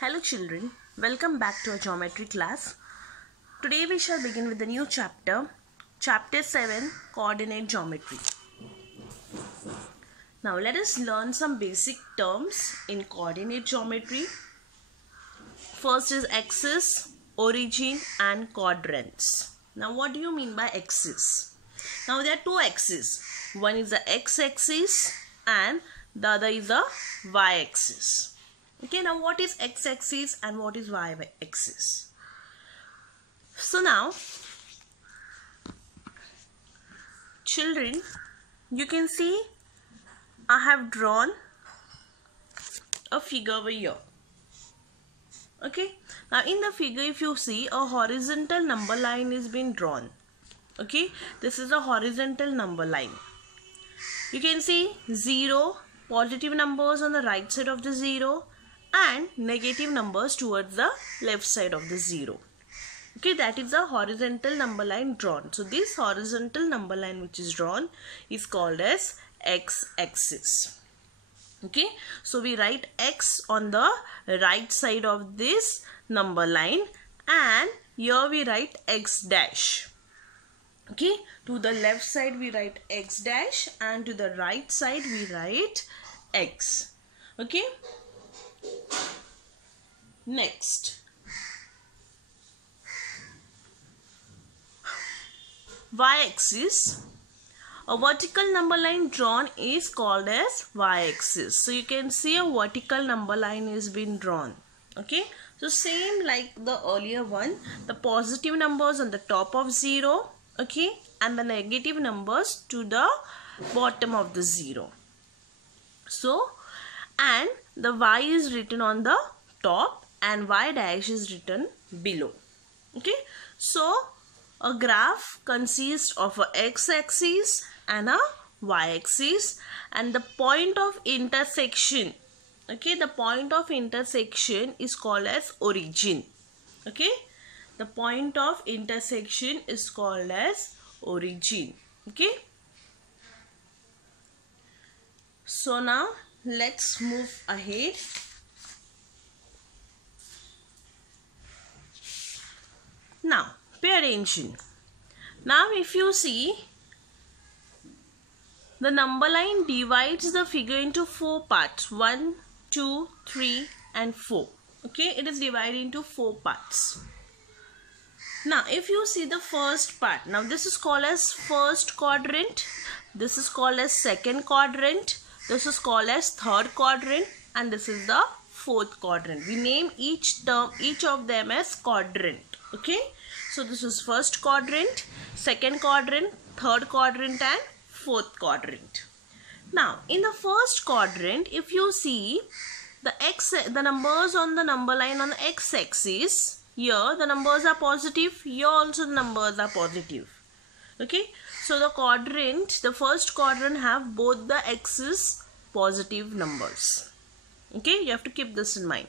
Hello children, welcome back to our geometry class. Today we shall begin with the new chapter, Chapter 7, Coordinate Geometry. Now let us learn some basic terms in coordinate geometry. First is axis, origin and quadrants. Now what do you mean by axis? Now there are two axes. One is the x-axis and the other is the y-axis. Okay, now what is x-axis and what is y-axis? So now, children, you can see I have drawn a figure over here. Okay, now in the figure if you see a horizontal number line is being drawn. Okay, this is a horizontal number line. You can see 0, positive numbers on the right side of the 0 and negative numbers towards the left side of the 0. Okay, that is a horizontal number line drawn. So this horizontal number line which is drawn is called as x-axis. Okay, so we write x on the right side of this number line and here we write x dash. Okay, to the left side we write x dash and to the right side we write x. Okay, next, y-axis. A vertical number line drawn is called as y-axis. So you can see a vertical number line is being drawn. Okay, so same like the earlier one, the positive numbers on the top of 0, okay, and the negative numbers to the bottom of the 0. So, and the y is written on the top and y dash is written below. Okay, so a graph consists of a x-axis and a y-axis and the point of intersection, okay, the point of intersection is called as origin. Okay, the point of intersection is called as origin. Okay, so now let's move ahead. Now pay attention. Now if you see, the number line divides the figure into 4 parts, 1, 2, 3 and 4. Okay, it is divided into 4 parts. Now if you see the first part, now this is called as first quadrant, this is called as second quadrant, this is called as third quadrant and this is the fourth quadrant. We name each term, each of them as quadrant. Okay, so this is first quadrant, second quadrant, third quadrant and fourth quadrant. Now in the first quadrant, if you see the numbers on the number line on the x-axis, here the numbers are positive, here also the numbers are positive. Okay, so the quadrant, the first quadrant have both the x's positive numbers. Okay, you have to keep this in mind.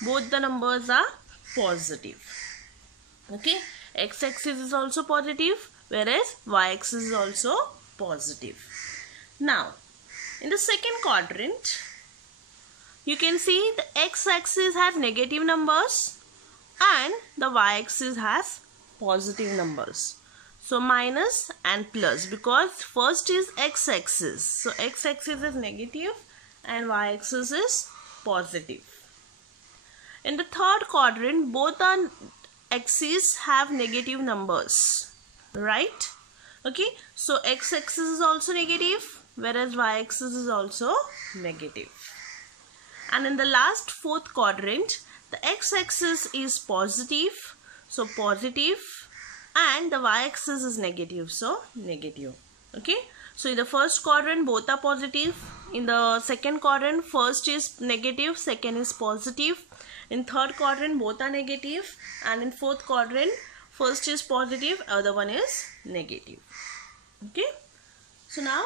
Both the numbers are positive. Okay, x-axis is also positive whereas y-axis is also positive. Now in the second quadrant, you can see the x-axis have negative numbers and the y-axis has positive numbers. So minus and plus, because first is x-axis. So x-axis is negative and y-axis is positive. In the third quadrant, both are axes have negative numbers, right? Okay, so x-axis is also negative whereas y-axis is also negative. And in the last fourth quadrant, the x-axis is positive, so positive, and the y-axis is negative, so negative. Okay, so in the first quadrant both are positive, in the second quadrant first is negative, second is positive, in third quadrant both are negative, and in fourth quadrant first is positive, other one is negative. Okay, so now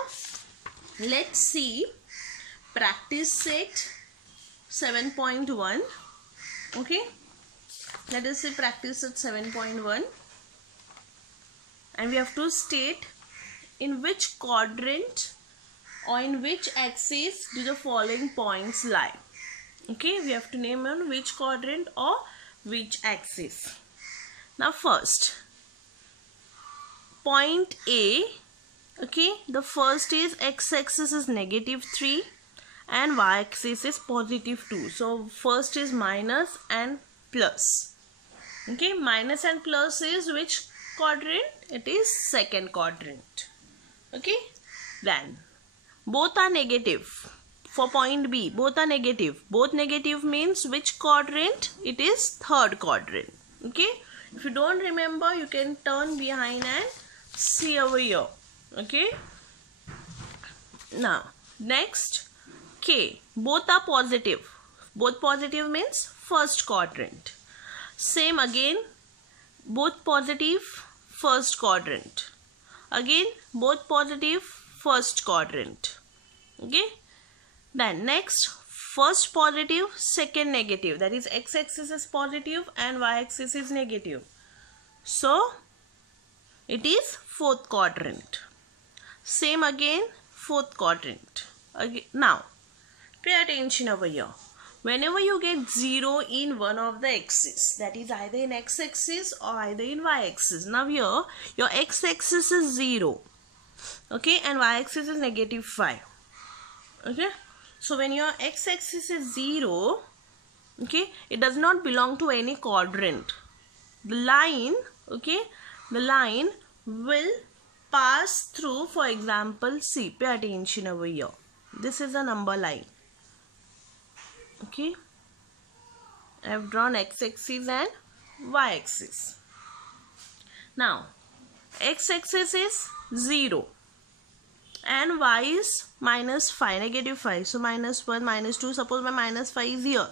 let's see practice set 7.1. okay, let us see practice set 7.1 and we have to state in which quadrant or in which axis do the following points lie. Okay, we have to name on which quadrant or which axis. Now first, point A, okay, the first is x-axis is -3 and y-axis is +2. So first is minus and plus. Okay, minus and plus is which quadrant? It is second quadrant. Okay, then both are negative. For point B, both are negative. Both negative means which quadrant? It is third quadrant. Okay, if you don't remember, you can turn behind and see over here. Okay, now next K, both are positive. Both positive means first quadrant. Same again, both positive, first quadrant. Again, both positive, first quadrant. Okay, then next, first positive, second negative. That is x-axis is positive and y-axis is negative. So it is fourth quadrant. Same again, fourth quadrant. Again, now pay attention over here. Whenever you get 0 in one of the axes, that is either in x-axis or either in y-axis. Now here, your x-axis is 0. Okay, and y-axis is -5. Okay, so when your x-axis is 0, okay, it does not belong to any quadrant. The line, okay, the line will pass through, for example, see, pay attention over here. This is a number line. Okay, I have drawn x-axis and y-axis. Now, x-axis is 0 and y is -5, -5. So -1, -2, suppose my -5 is here.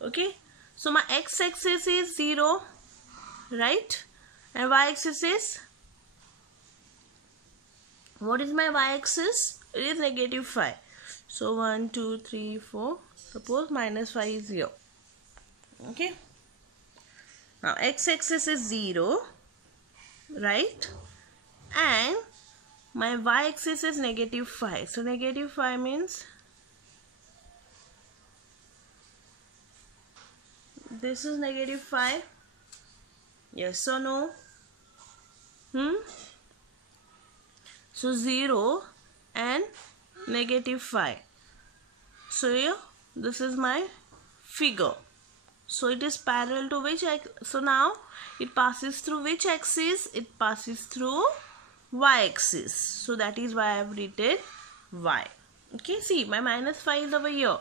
Okay, so my x-axis is 0, right? And y-axis is, what is my y-axis? It is -5. So 1, 2, 3, 4. Suppose -5 is here. Okay. Now x-axis is 0, right? And my y-axis is -5. So -5 means this is -5. Yes or no? So 0 and -5. So here, this is my figure. So it is parallel to which axis? So now it passes through which axis? It passes through y-axis. So that is why I have written y. Okay, see, my -5 is over here.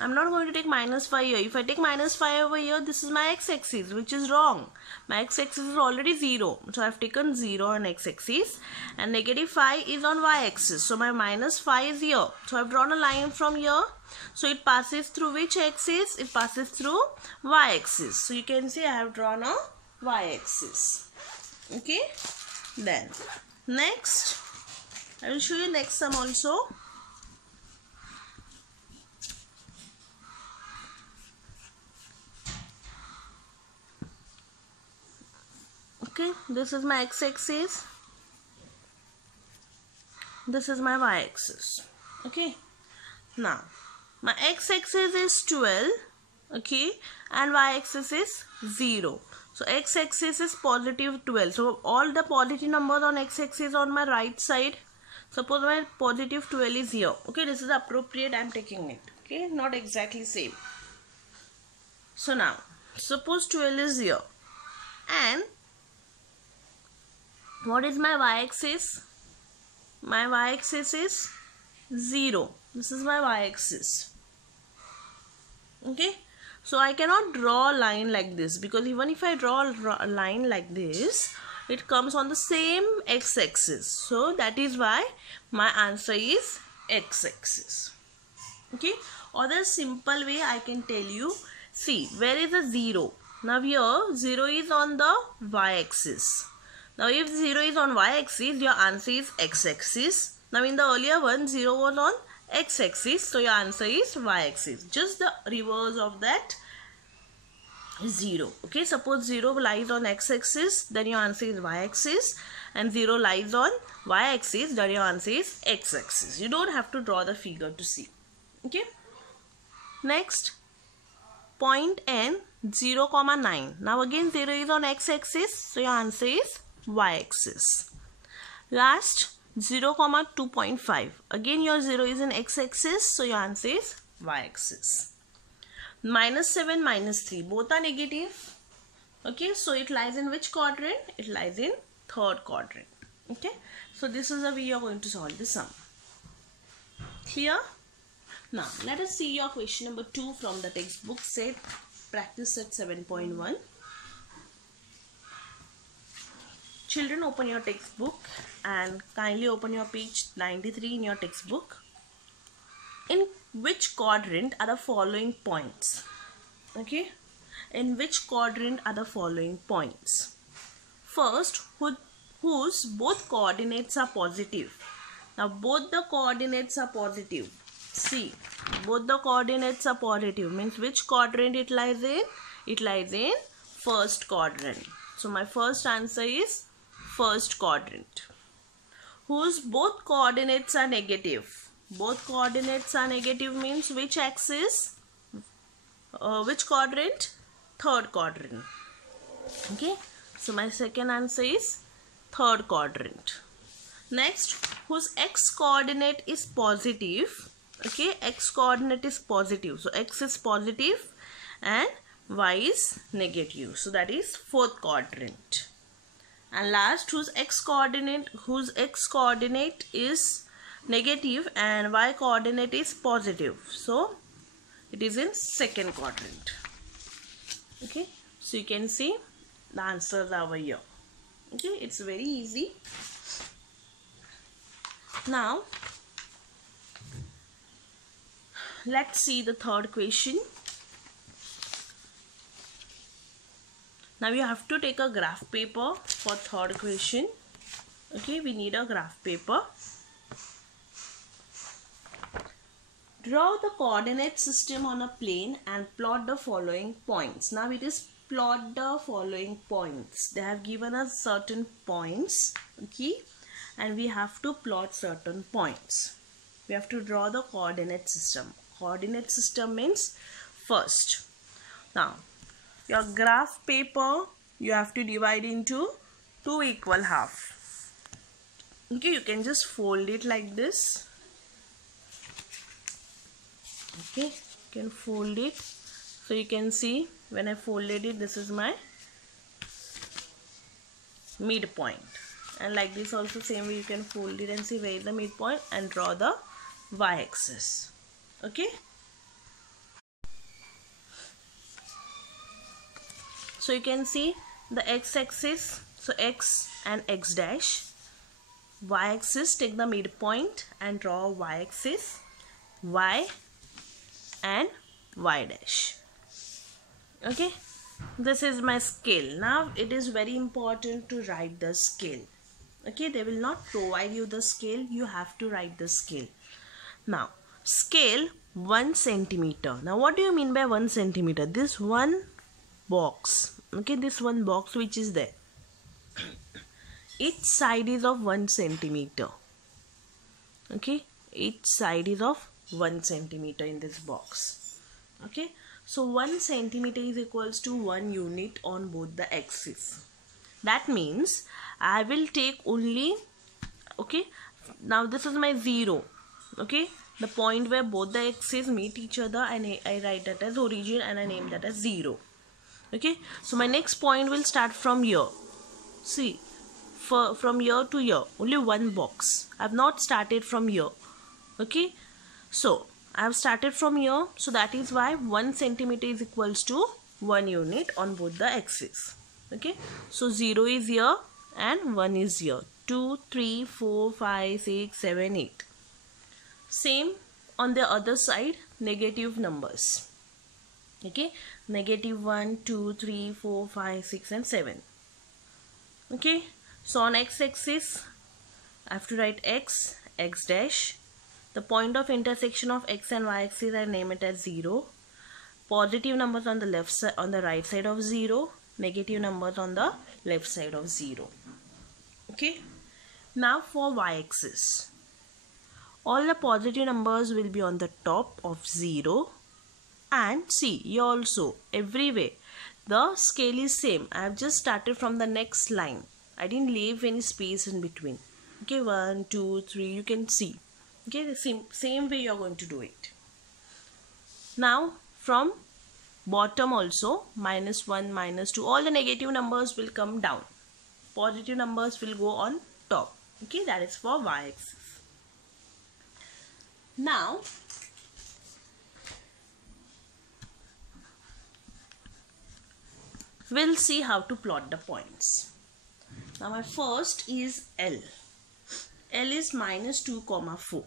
I'm not going to take -5 here. If I take -5 over here, this is my x-axis, which is wrong. My x-axis is already 0. So I've taken 0 on x-axis and -5 is on y-axis. So my -5 is here. So I've drawn a line from here. So it passes through which axis? It passes through y-axis. So you can see I have drawn a y-axis. Okay. Then next, I will show you next sum also. Okay, this is my x-axis. This is my y-axis. Okay. Now, my x-axis is 12. Okay, and y-axis is 0. So x-axis is +12. So all the positive numbers on x-axis on my right side. Suppose my +12 is here. Okay, this is appropriate. I am taking it. Okay, not exactly same. So now, suppose 12 is here. And what is my y-axis? My y-axis is 0. This is my y-axis. Okay. So I cannot draw a line like this, because even if I draw a line like this, it comes on the same x-axis. So that is why my answer is x-axis. Okay. Or the simple way I can tell you, see, where is the 0? Now here 0 is on the y-axis. Now if 0 is on y-axis, your answer is x-axis. Now in the earlier one, 0 was on x-axis, so your answer is y-axis. Just the reverse of that 0. Okay, suppose 0 lies on x-axis, then your answer is y-axis, and 0 lies on y-axis, then your answer is x-axis. You don't have to draw the figure to see. Okay. Next, point N 0, 9. Now again 0 is on x-axis, so your answer is y-axis. Last, 0, 2.5. Again your 0 is in x-axis, so your answer is y-axis. -7, -3, both are negative. Okay, so it lies in which quadrant? It lies in third quadrant. Okay, so this is the way you are going to solve the sum. Clear? Now let us see your question number 2 from the textbook set practice set 7.1. Children, open your textbook and kindly open your page 93 in your textbook. In which quadrant are the following points? Okay, in which quadrant are the following points? First, whose both coordinates are positive. Now both the coordinates are positive. See, both the coordinates are positive, means which quadrant it lies in? It lies in first quadrant. So my first answer is first quadrant. Whose both coordinates are negative. Both coordinates are negative means which axis? Which quadrant? Third quadrant. Okay, so my second answer is third quadrant. Next, whose x coordinate is positive. Okay, x coordinate is positive, so x is positive and y is negative, so that is fourth quadrant. And last, whose x coordinate is negative and y coordinate is positive, so it is in second quadrant. Okay, so you can see the answers are over here. Okay, it's very easy. Now let's see the third question. Now you have to take a graph paper for third question. Okay, we need a graph paper. Draw the coordinate system on a plane and plot the following points. Now it is plot the following points. They have given us certain points, okay, and we have to plot certain points. We have to draw the coordinate system. Coordinate system means first. Now your graph paper you have to divide into 2 equal half. Okay, you can just fold it like this. Okay, you can fold it. So you can see when I folded it, this is my midpoint. And like this also same way you can fold it and see where is the midpoint and draw the y-axis. Okay. So you can see the x-axis, so x and x dash. Y-axis, take the midpoint and draw y-axis, y and y dash. Okay, this is my scale. Now it is very important to write the scale. Okay, they will not provide you the scale, you have to write the scale. Now scale 1 centimeter. Now what do you mean by 1 centimeter? This one box, okay, this one box which is there, each side is of 1 centimeter. Okay, each side is of 1 centimeter in this box. Okay, so 1 centimeter is equals to 1 unit on both the axes. That means I will take only, okay, now this is my 0. Okay, the point where both the axes meet each other, and I write that as origin and I name that as 0. Okay, so my next point will start from here. See, from here to here, only one box. I have not started from here. Okay, so I have started from here, so that is why 1 centimeter is equals to 1 unit on both the axes. Okay, so 0 is here and 1 is here. 2, 3, 4, 5, 6, 7, 8. Same on the other side, negative numbers. Okay, negative 1, 2, 3, 4, 5, 6 and 7. Okay, so on x-axis I have to write x, x dash. The point of intersection of x and y axis I name it as 0. Positive numbers on the left side, on the right side of 0. Negative numbers on the left side of 0. Okay, now for y axis, all the positive numbers will be on the top of 0 And see, here also everywhere the scale is same. I have just started from the next line. I didn't leave any space in between. Okay, 1 2 3, you can see. Okay, the same way you are going to do it. Now from bottom also, -1, -2, all the negative numbers will come down. Positive numbers will go on top. Okay, that is for y-axis. Now we'll see how to plot the points. Now my first is L. L is -2, 4.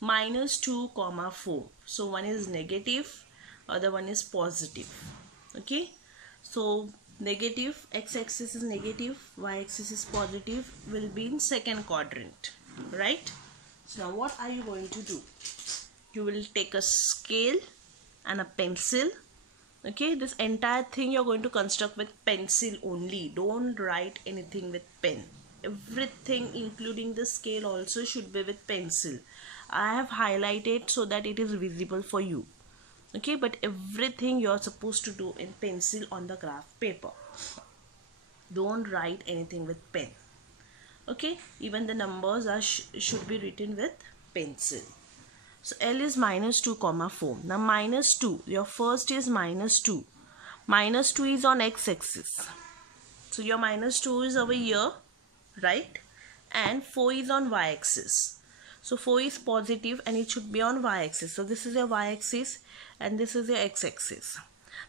-2, 4. So one is negative, other one is positive. Okay, so negative, x-axis is negative, y-axis is positive, will be in second quadrant, right? So now what are you going to do? You will take a scale and a pencil. Okay, this entire thing you're going to construct with pencil only. Don't write anything with pen. Everything including the scale also should be with pencil. I have highlighted so that it is visible for you. Okay, but everything you're supposed to do in pencil on the graph paper. Don't write anything with pen. Okay, even the numbers are should be written with pencil. So L is -2, 4. Now -2, your first is -2. -2 is on x-axis. So your -2 is over here, right? And 4 is on y-axis. So 4 is positive and it should be on y-axis. So this is your y-axis and this is your x-axis.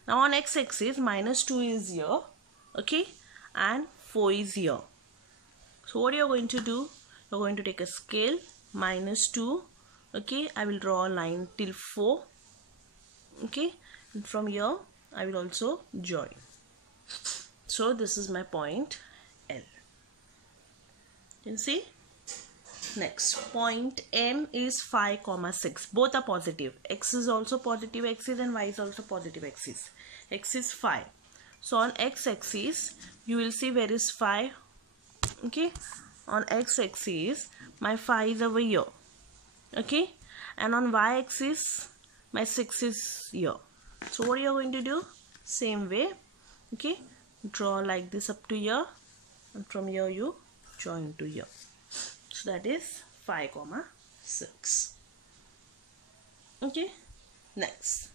Now on x-axis, -2 is here, okay? And 4 is here. So what you're going to do? You're going to take a scale, -2. Okay, I will draw a line till 4. Okay, and from here I will also join. So this is my point L. You can see. Next point M is 5, 6. Both are positive. X is also positive axis and Y is also positive axis. X is 5. So on X axis you will see where is 5. Okay, on X axis my 5 is over here. Okay, and on Y axis my 6 is here. So what you are going to do? Same way. Okay, draw like this up to here, and from here you join to here. So that is 5, 6. Okay, next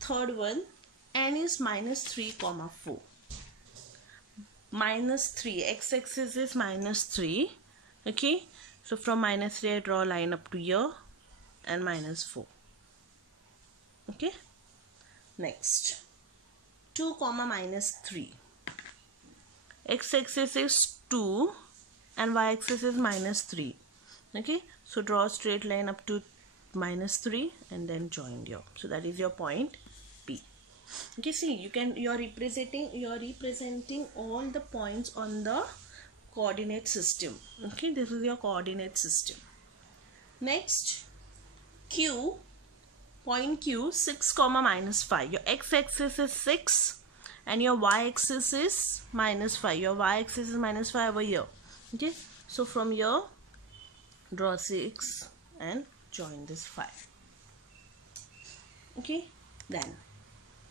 third one, N is -3, 4. -3, x-axis is -3. Okay, so from -3 I draw a line up to here and -4. Okay, next 2, -3. X-axis is 2 and y-axis is -3. Okay, so draw a straight line up to -3 and then join here. So that is your point P. Okay, see, you're representing all the points on the coordinate system. Okay, this is your coordinate system. Next, Q, point Q, 6, -5. Your x-axis is 6 and your y-axis is -5. Your y-axis is -5 over here. Okay, so from here draw 6 and join this 5. Okay, then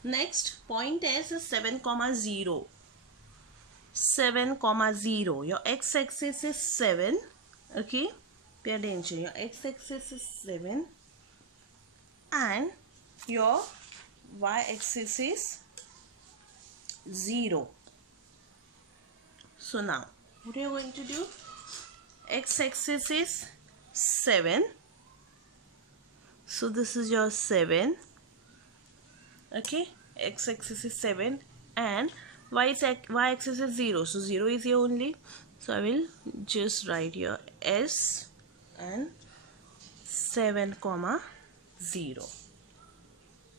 next point S is 7, 0. 7, 0. Your x-axis is 7. Okay, pay attention. Your x-axis is 7 and your y-axis is 0. So now what are you going to do? X-axis is 7. So this is your 7. Okay, x-axis is 7 and y-axis is 0. So 0 is here only. So I will just write here S and 7, 0.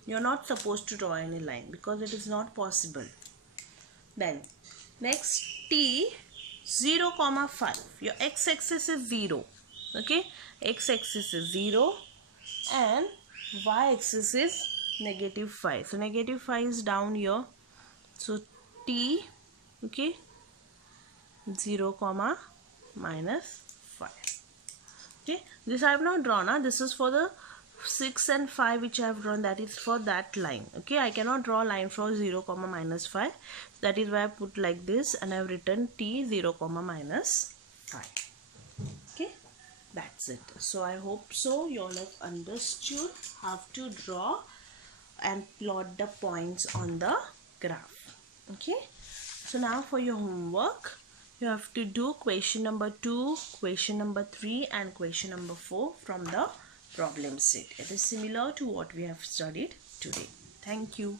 You're not supposed to draw any line because it is not possible. Then next T, 0, 5. Your x-axis is 0. Okay, x-axis is 0 and y-axis is -5. So -5 is down here. So T, okay, 0, -5. Okay, this I have not drawn. This is for the 6 and 5 which I have drawn, that is for that line. Okay, I cannot draw a line for 0 comma minus 5. That is why I put like this and I have written t 0 comma minus 5. Okay, that's it. So I hope so you all have understood how to draw and plot the points on the graph. Okay, so now for your homework, you have to do question number 2, question number 3 and question number 4 from the problem set. It is similar to what we have studied today. Thank you.